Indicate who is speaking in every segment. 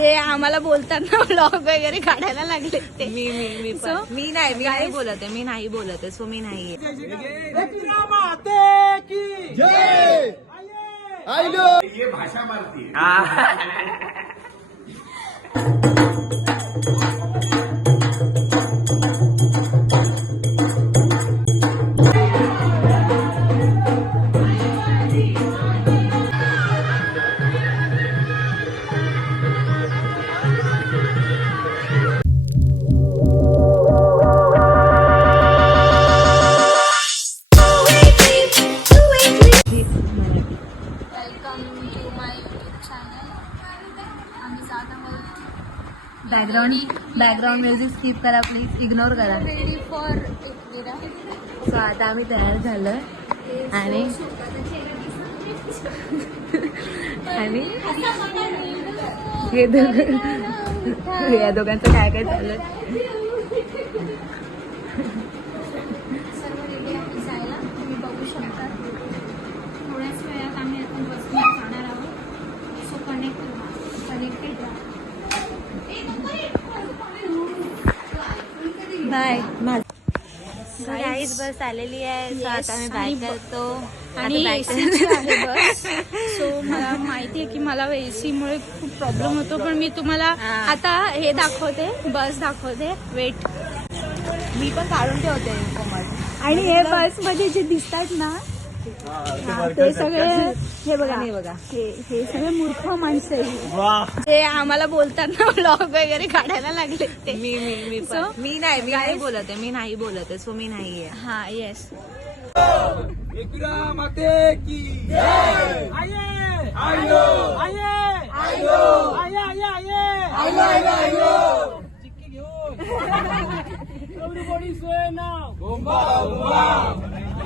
Speaker 1: ते आम्हाला बोलताना ब्लॉग वगैरे काढायला लागले ते.
Speaker 2: मी मी मी पण.
Speaker 1: So,
Speaker 2: मी नाही मी नाही बोलत आहे मी नाही बोलत आहे सो मी नाही
Speaker 1: वेलकम
Speaker 2: बॅकग्राऊंड म्युझिक स्किप करा प्लीज इग्नोर करा.
Speaker 1: रेडी फॉर एकविरा
Speaker 2: सो आता आम्ही तयार झालोय. आणि आणि हे दोघं या दोघांचं काय काय चाललंय
Speaker 1: सर्व रेडी आहे जायला तुम्ही बघू शकता थोड्याच वेळात आम्ही आता बसने जाणार आहोत so connect connected
Speaker 2: bye. Guys bus आलेली आहे. सो आता आम्ही बाय करतो.
Speaker 1: आणि बस. सो मला माहिती आहे की मला एसी मुळे खूप प्रॉब्लेम होतो पण मी तुम्हाला. आता हे दाखवते बस दाखवते. वेट
Speaker 2: मी पण काढून ठेवते
Speaker 1: आणि हे बसमध्ये जे दिसतात ना हा, ते सगळे हे बघा
Speaker 2: आणि बघा.
Speaker 1: हे हे सगळे मूर्ख माणसं आहे ते आम्हाला बोलताना ब्लॉग वगैरे काढायला लागले ते.
Speaker 2: मी मी मी पण.
Speaker 1: So,
Speaker 2: मी नाही मी नाही
Speaker 1: guys-
Speaker 2: बोलत आहे मी नाही बोलत आहे सो मी नाही आहे
Speaker 1: हा येस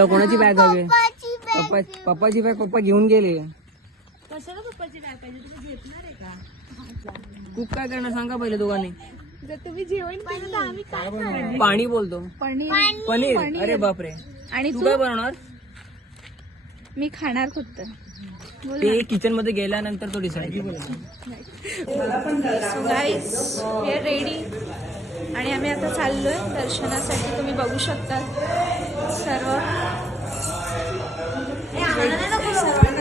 Speaker 3: तुला कोणाची बॅग हवी? पप्पा पप्पाची बॅग पप्पा घेऊन गेले.
Speaker 2: कशाला पप्पाची बॅग पाहिजे? तुला घेतणार आहे का?
Speaker 3: कुक काय करणार सांगा पहिले दोघांनी.
Speaker 1: जर तुम्ही जेवण केलं तर आम्ही काय खाणार?
Speaker 3: पाणी बोलतो.
Speaker 1: पनीर.
Speaker 3: पनीर? अरे बापरे.
Speaker 1: आणि
Speaker 3: तू
Speaker 1: तू
Speaker 3: काय बनवणार?
Speaker 1: मी खाणार फक्त.
Speaker 3: ते किचनमध्ये गेल्यानंतर तो decide
Speaker 1: so guys we are ready आणि आम्ही आता चाललोय. दर्शनासाठी तुम्ही बघू शकता सर्व.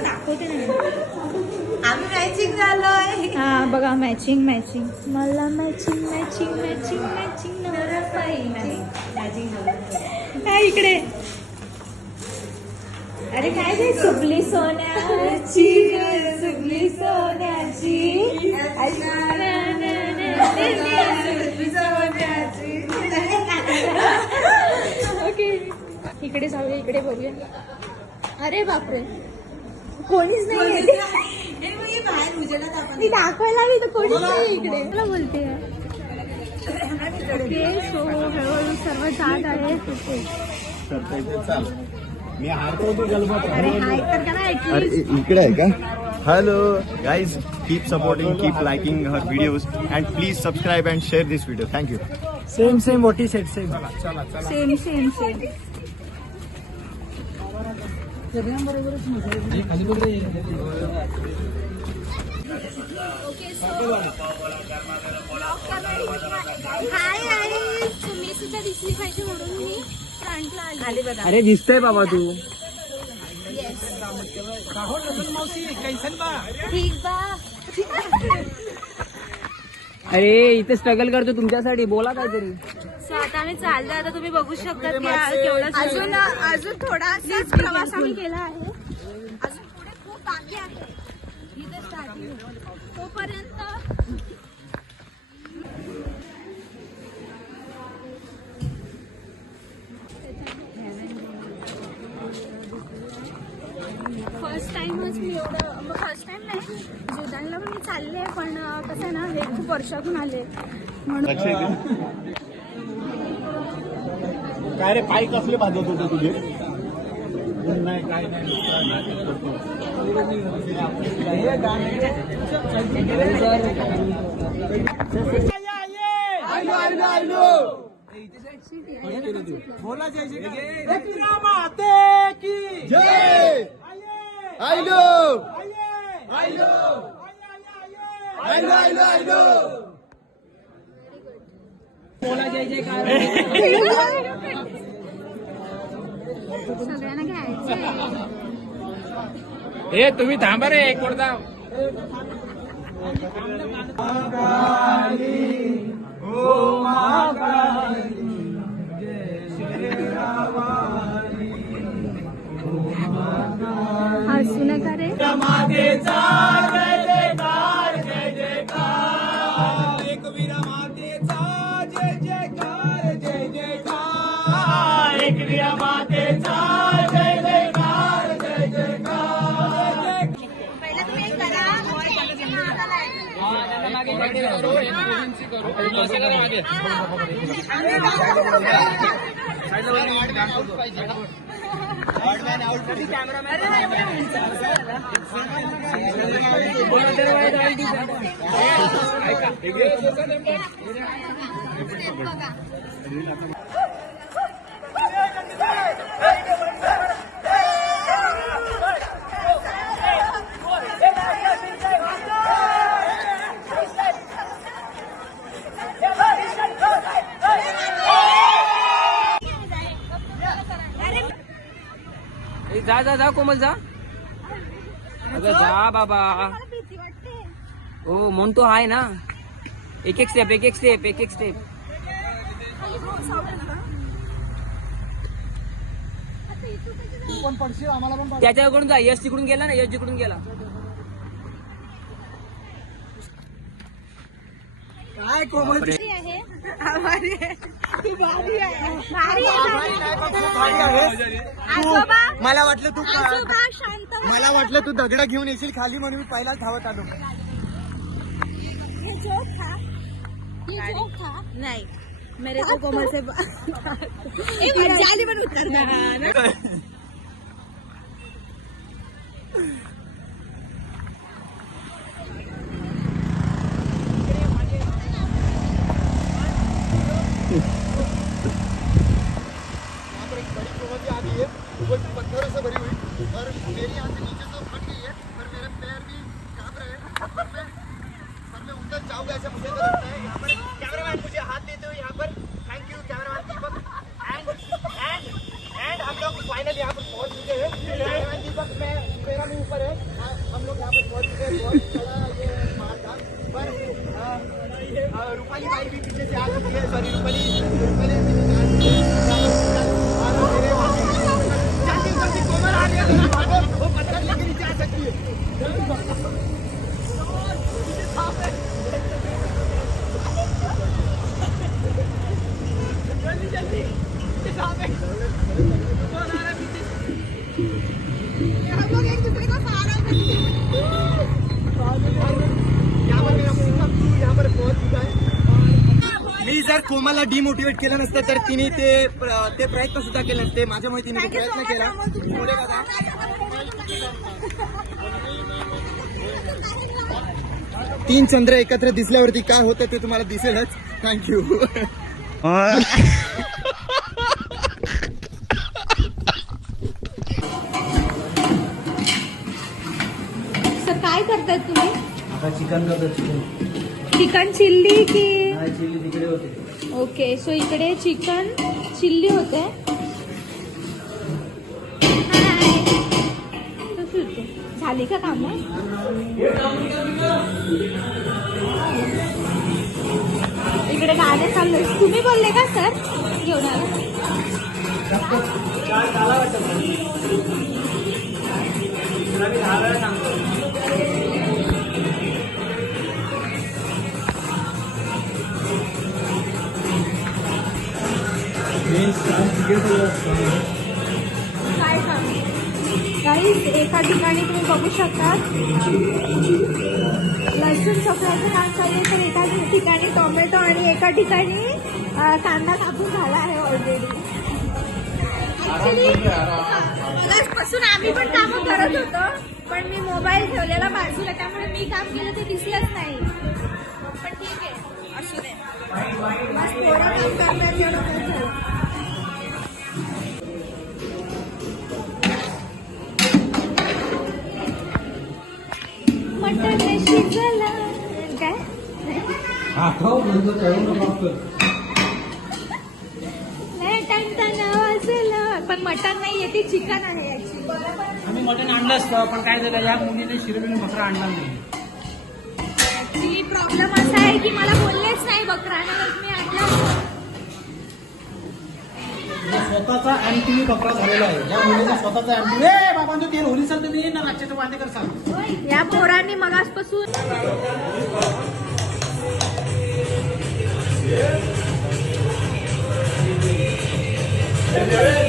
Speaker 1: दाखवते
Speaker 2: आम्ही मॅचिंग झालोय.
Speaker 1: हा बघा मॅचिंग मॅचिंग मला मॅचिंग मॅचिंग मॅचिंग मॅचिंग काय इकडे. अरे काय ते सुपली सोन्याची सुपली सोन्याची ओके इकडे जाऊया इकडे बघूया. अरे बापरे. कोणीच नाही मी दाखवायला आली तर कोणीच नाही इकडे. मला बोलते? सो हळूहळू सर्व जात आहे.
Speaker 4: मी
Speaker 1: अरे
Speaker 4: इकडे आहे का? Hello guys keep supporting keep liking her videos and please subscribe and share this video thank you
Speaker 3: same same what set same
Speaker 1: same same same सगळ्यांबरोबरच so सुद्धा दिसली पाहिजे म्हणून मी फ्रंटला आली
Speaker 3: अरे दिसतोय बाबा तू.
Speaker 5: मावशी कैसन बा
Speaker 6: ठीक बा
Speaker 3: अरे इथे स्ट्रगल करतो तुमच्यासाठी. बोला काहीतरी.
Speaker 6: सो आता आम्ही चाललोय. आता तुम्ही बघू शकता की केवढा
Speaker 1: अजून अजून थोडासाच प्रवास आम्ही केला आहे. अजून पुढे खूप बाकी आहे. इथे starting आहे. तोपर्यंत फर्स्ट टाइमच मी एवढं फर्स्ट टाइम नाही. जुदानला पण मी चालले पण अं, कसं आहे ना हे खूप वर्षातून आले. म्हणून
Speaker 7: काय रे पाय कसले भाजत होते तुझे? नाही काय नाही
Speaker 5: हे गाणे बोला जय जय एकविरा माते की
Speaker 7: जय
Speaker 5: आये
Speaker 7: आयलो.
Speaker 5: आये बोला जय जयकार
Speaker 1: सगळ्यांना घ्यायचं
Speaker 5: हे तुम्ही थांबा रे एक वरदा
Speaker 3: ए, जा जा जा कोमल जा. अगं जा बाबा. हो म्हणतो आहे ना. एक एक स्टेप एक एक स्टेप एक एक स्टेप त्याच्याकडून जा यश तिकडून गेला ना यश तिकडून गेला.
Speaker 5: काय कोमल?
Speaker 1: भारी आहे.
Speaker 5: मला वाटलं तू
Speaker 1: शांत.
Speaker 5: मला वाटलं तू दगड घेऊन येशील खाली म्हणून मी पहिलाच धावत आलो.
Speaker 1: हे जोक खा. हे जोक खा.
Speaker 6: नाही. मेरे को कोमल से
Speaker 1: पण उतर
Speaker 7: यहाँ पर एक बड़ी प्रवृत्ति आ गई है वो पत्थरों से भरी हुई और मेरी यहाँ से नीचे तो फट गई है पर मेरे पैर भी कांप रहे हैं पर मैं पर मैं उतर जाऊंगा ऐसा मुझे तो लगता है यहाँ पर कैमरामैन मुझे हाथ देते हुए यहाँ पर thank you cameraman Deepak and and and हम लोग फाइनल यहाँ पर पहुँच चुके हैं कैमरामैन दीपक मैं मेरा भी ऊपर है हाँ, हम लोग यहाँ पर पहुँच चुके हैं बहुत बड़ा ये मार्ग था पर अ, अ, रूपाली भाई भी पीछे से आ चुकी है सॉरी रूपाली रूपाली भी पीछे से आ चुकी है और मेरे जल्दी जल्दी कोमल आ गया भागो, वो पत्थर लेके नीचे आ सकती है
Speaker 1: हम लोग एक दूसरे को सहारा करते
Speaker 7: यहाँ पर मेरा पूरा crew यहाँ पर पहुंच चुका है
Speaker 5: मी जर कोमलला डिमोटिवेट केलं नसतं तर तिने ते ते प्रयत्न सुद्धा केले नसते. माझ्यामुळे तिने तो प्रयत्न केला. पुढे. तीन चंद्र एकत्र दिसल्यावरती काय होतं ते तुम्हाला दिसेलच. थँक्यू
Speaker 1: सर काय करतायत तुम्ही?
Speaker 5: चिकन करतो चिकन.
Speaker 1: चिकन चिल्ली की
Speaker 5: चिल्ली
Speaker 1: ओके सो इकडे चिकन चिल्ली होते. झाली का काम? इकडे गाणे चालले तुम्ही बोलले का सर? घेऊन आला. काय काही एका ठिकाणी तुम्ही बघू शकता लसूण चपल्याचं काम चालू तर एका ठिकाणी टोमॅटो आणि एका ठिकाणी कांदा कापून झाला आहे ऑलरेडी पासून आम्ही पण काम करत होतो पण मी मोबाईल ठेवलेला बाजूला त्यामुळे मी काम केलं ते दिसलंच नाही. पण ठीक आहे असू दे. मस्त काम करण्यात पण मटण नाही ते चिकन आहे
Speaker 8: आम्ही मटण आणलं असतं पण काय झालं या मुलीने शिरवलेलं बकरा आणला नाही.
Speaker 1: ऍक्च्युली प्रॉब्लेम असा आहे की मला बोललेच नाही बकरा मी आणला. असता.
Speaker 5: स्वतःचा अँटी बकरा झालेला आहे या मुलीचा स्वतःचा अँटी ए बाबांनो तेल होली सर तुम्ही ना राज्याचं वांदे कर सांग
Speaker 1: या पोरांनी मगासपासून
Speaker 9: सोनियाचे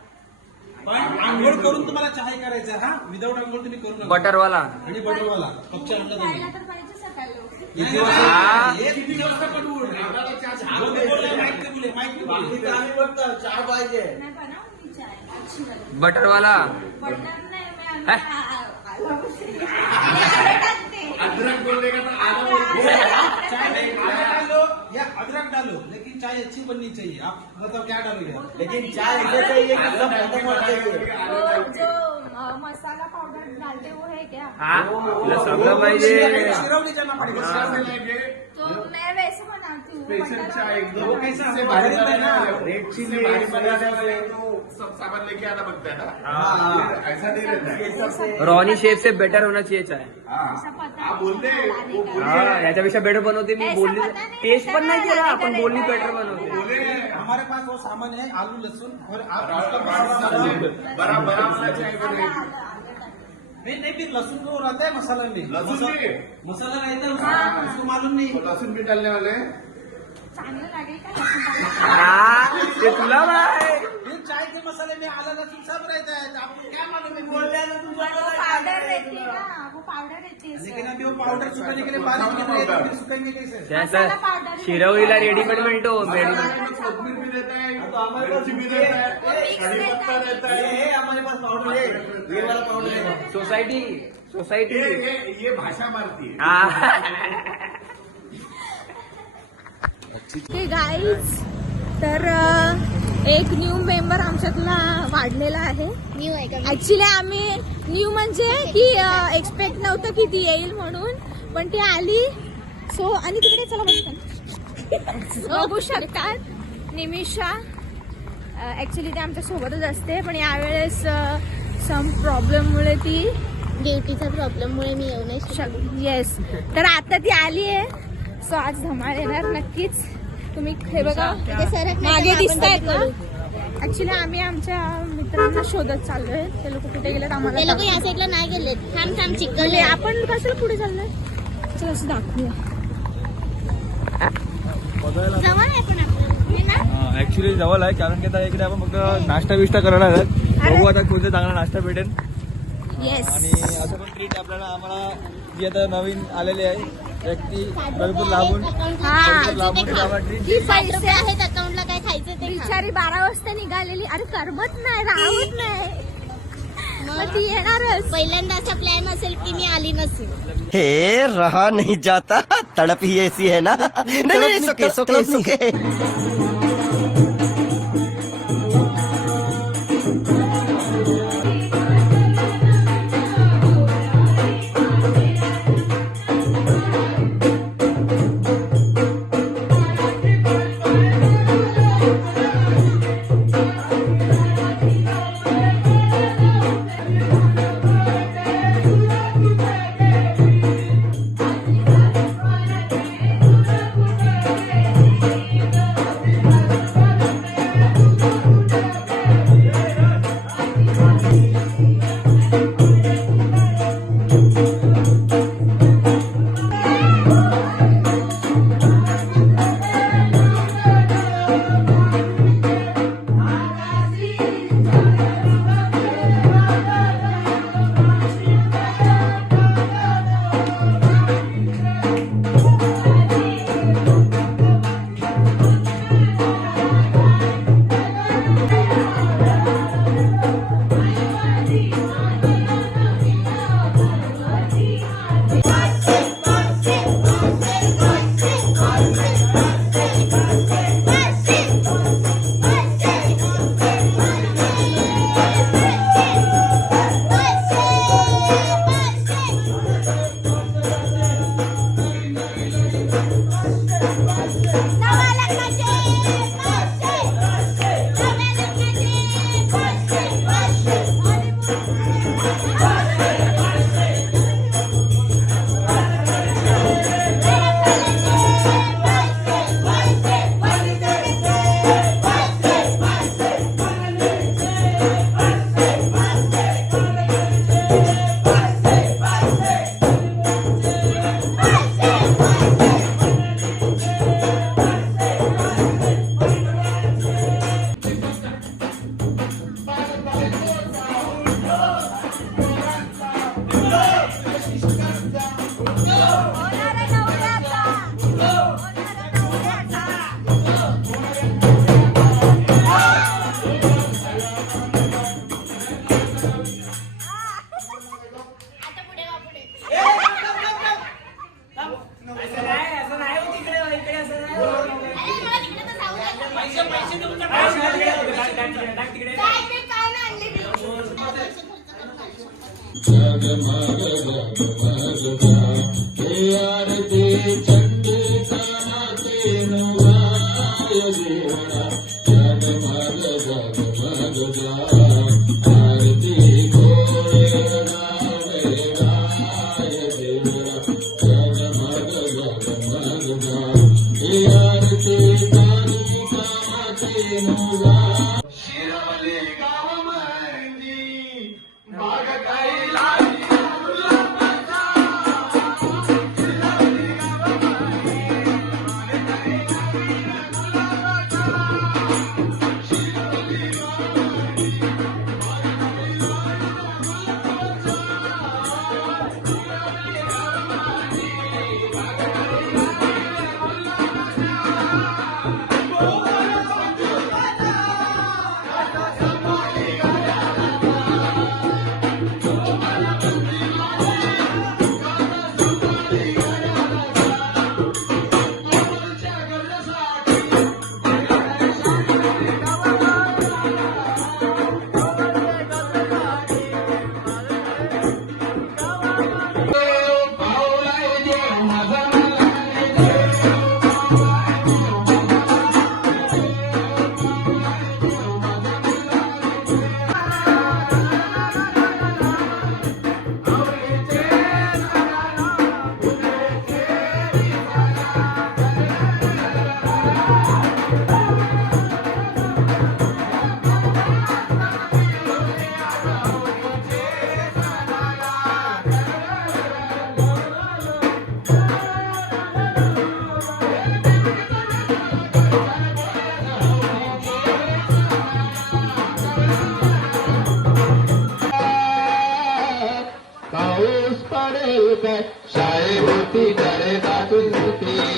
Speaker 5: आंघोळ करून तुम्हाला चहा करायचा हा? विदाऊट आंघोळ तुम्ही करू नका
Speaker 3: बटरवाला.
Speaker 5: आणि बटरवाला. पक्ष आणला तुम्ही
Speaker 1: तर पाहिजे सकाळी.
Speaker 5: हे.
Speaker 1: नाही बनव मी चाय. अच्छी.
Speaker 3: बटरवाला.
Speaker 1: बनणार नाही मी आम्ही- आ- आ- आलं टाकते.
Speaker 5: चाय नहीं आधा डालो या अदरक डालो लेकिन चाय अच्छी बननी चाहिए आप मतलब क्या डालोगे लेकिन चाय
Speaker 1: वो जो अ, मसाला पाउडर डालते वो है क्या
Speaker 3: हा तुला पाहिजे
Speaker 5: शिरवली जाना पड़ेगा
Speaker 1: तो मैं वैसे बनाती हूँ
Speaker 5: वो कैसा हमको बाहर है
Speaker 10: रेड चिल्ली बाहर बनाने वाले तो सब सामान लेके आना बनता है ना? ऐसा नहीं रहता है।
Speaker 3: रॉनी शेफ से बेटर होना चाहिए चाय
Speaker 1: ऐसा पता
Speaker 10: आप बोल रहे
Speaker 1: नहीं
Speaker 10: वो
Speaker 1: चला
Speaker 10: बोल
Speaker 3: हा याच्यापेक्षा बेटर बनवते मी
Speaker 1: ऐसा
Speaker 3: बोलली
Speaker 1: पता नहीं
Speaker 3: टेस्ट पण नाही केला बोलली बेटर
Speaker 1: है।
Speaker 3: बनवते
Speaker 10: बोले
Speaker 5: हमारे पास वो सामान है आलू लहसुन और आप उसका मसाला
Speaker 10: बड़ा बड़ा वाला चाय.
Speaker 5: नहीं नहीं फिर लहसुन को रहता है मसाला में।
Speaker 10: लहसुन
Speaker 5: मसाला-
Speaker 10: भी?
Speaker 5: मसाला रहता है उसको उसको मालूम नहीं।
Speaker 10: लहसुन भी डालने वाले हैं।
Speaker 1: चांगलं लागेल का? लसूण टाकलं?
Speaker 3: हा ते तुला बाय
Speaker 5: फिर चाय के मसाले में आला लहसुन सब रहता है तो आपको क्या मालूम है बोल रहे
Speaker 1: वो पाउडर रहती है ना वो पाउडर रहती है
Speaker 5: लेकिन
Speaker 1: सर.
Speaker 5: अभी वो पाउडर सुखाने के लिए बारिश गिर रही तो फिर सुखाएंगे कैसे
Speaker 3: त्याचा शिरवलीला रेडीमेड मिळतो रेडीमेड
Speaker 10: कोथमीर भी रहता है मिर्ची भी रहता है कड़ी पत्ता रहता है
Speaker 5: हमारे पास पाउडर है ये वाला पाउडर है
Speaker 3: सोसायटी सोसायटी.
Speaker 10: ये ये ये भाषा मारती हा.
Speaker 1: ओके गाईज तर एक न्यू मेंबर आमच्यातला वाढलेला आहे.
Speaker 6: न्यू
Speaker 1: ऍक्च्युली आम्ही न्यू म्हणजे की एक्सपेक्ट नव्हतं की ती येईल म्हणून. पण ती आली. सो आणि तिकडे चला बघतात बघू शकतात. निमिषा ऍक्च्युली ती आमच्या सोबतच असते. पण यावेळेस सम प्रॉब्लेममुळे ती
Speaker 6: ड्युटीचा प्रॉब्लेममुळे मी येऊ नाही शकले.
Speaker 1: येस तर आता ती आली आहे सो आज धमाल येणार नक्कीच. तुम्ही हे बघा मागे
Speaker 6: तर आपण
Speaker 1: दिसत आहेत
Speaker 6: कधी
Speaker 1: ना. ऍक्च्युली आम्ही आमच्या मित्रांना शोधत चाललोय. ते लोक कुठे गेलेत
Speaker 6: ते
Speaker 1: आम्हाला
Speaker 6: लोक या साईडला नाही गेले थांब थांब चिकन
Speaker 1: म्हणजे आपण कशाला पुढे चाललोय? चला असं दाखवूया.
Speaker 6: जवळ आहे पण हे
Speaker 11: ऍक्च्युली जवळ आहे कारण की आता इकडे आपण फक्त नाश्ता बिष्टा करायला आहेत. बघू आता कोणता चांगला नाश्ता भेटेल.
Speaker 1: येस
Speaker 11: आणि असं पण ट्रीट आपल्याला आम्हाला जी आता नवीन आलेली आहे व्यक्ती भरपूर
Speaker 1: हा. जी
Speaker 6: पैसे आहेत अकाउंटला काय खायचं ते खा.
Speaker 1: बिचारी बारा वाजता निघालेली. अरे करमत नाही राहत नाही. मग? ती येणारच.
Speaker 6: पहिल्यांदा असा प्लॅन असेल की मी आली नसेल.
Speaker 12: हे रहा नहीं जाता. तड़प ही ऐसी है ना. नहीं नहीं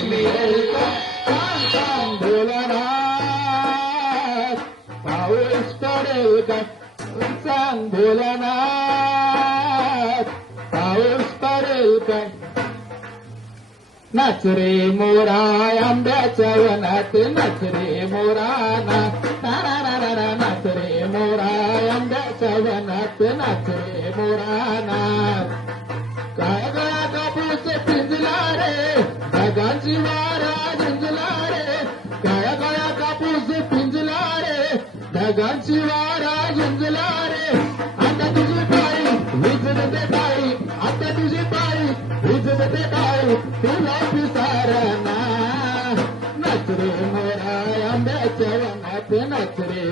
Speaker 9: मिळेल का सांग सांग भोलानाथ पाऊस पडेल का सांग भोलानाथ पाऊस पडेल का नाच रे मोरा आंब्याच्या वनात नाच रे मोरा ना। ना ना ना ना ना नाच रे मोरा आंब्याच्या वनात नाच रे ढगांची वारा झुंजला रे पिंजला रे वारा रे आता तुझी पायी वीज पायी आता तुझी पायी वीज पायी तुला पिसारना नाच रे मोरा आंब्याच्या वनात रे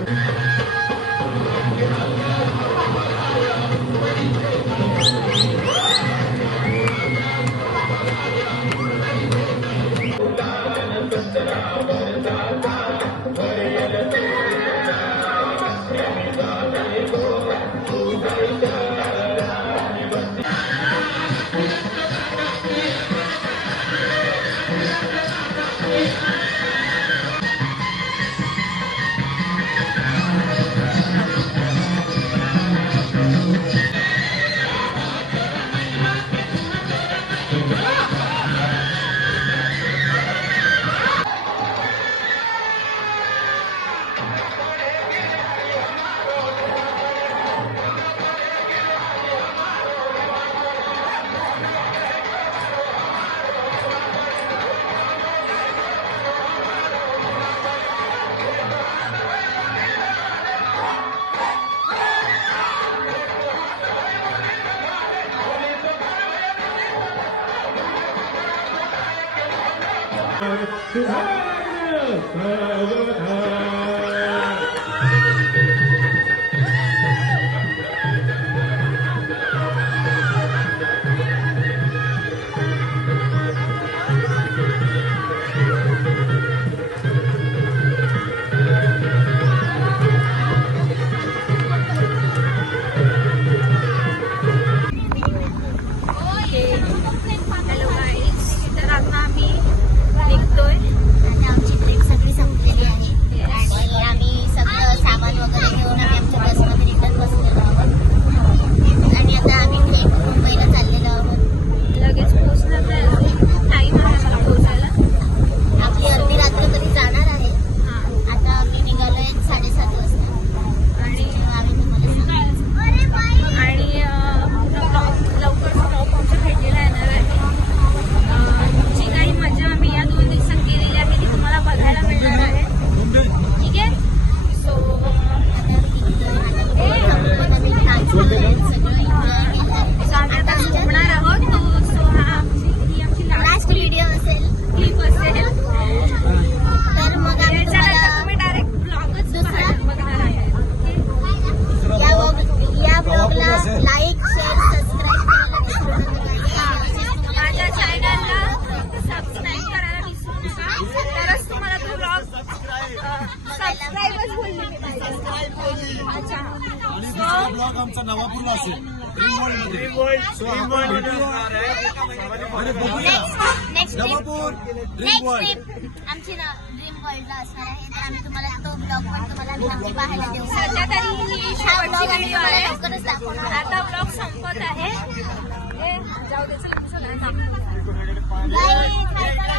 Speaker 1: 그 사랑하는 ब्लॉग
Speaker 9: आमचा नवापूरला असेल.
Speaker 6: नेक्स्ट
Speaker 9: नवापूर
Speaker 6: नेक्स्ट ट्रिप आमची ना ड्रीम वर्ल्डला असणार आहे. तर आम्ही तुम्हाला तो ब्लॉग पण तुम्हाला नक्की पाहायला देऊ.
Speaker 1: सध्या तरी ही
Speaker 6: हा
Speaker 1: शेवटची व्हिडिओ
Speaker 6: तुम्हाला
Speaker 1: आहे.
Speaker 6: लवकरच दाखवणार
Speaker 1: आता ब्लॉग संपत आहे. ए, जाऊ दे चल दुसरं नाही थांब.
Speaker 6: Guys, hi करा,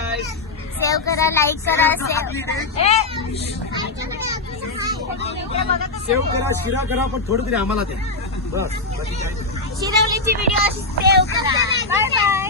Speaker 6: hi सेव्ह करा लाईक करा सेव्ह
Speaker 9: सेव्ह करा. शिरा करा पण थोडं तरी आम्हाला द्या. बस
Speaker 6: शिरवलीची व्हिडिओ सेव्ह करा. Bye bye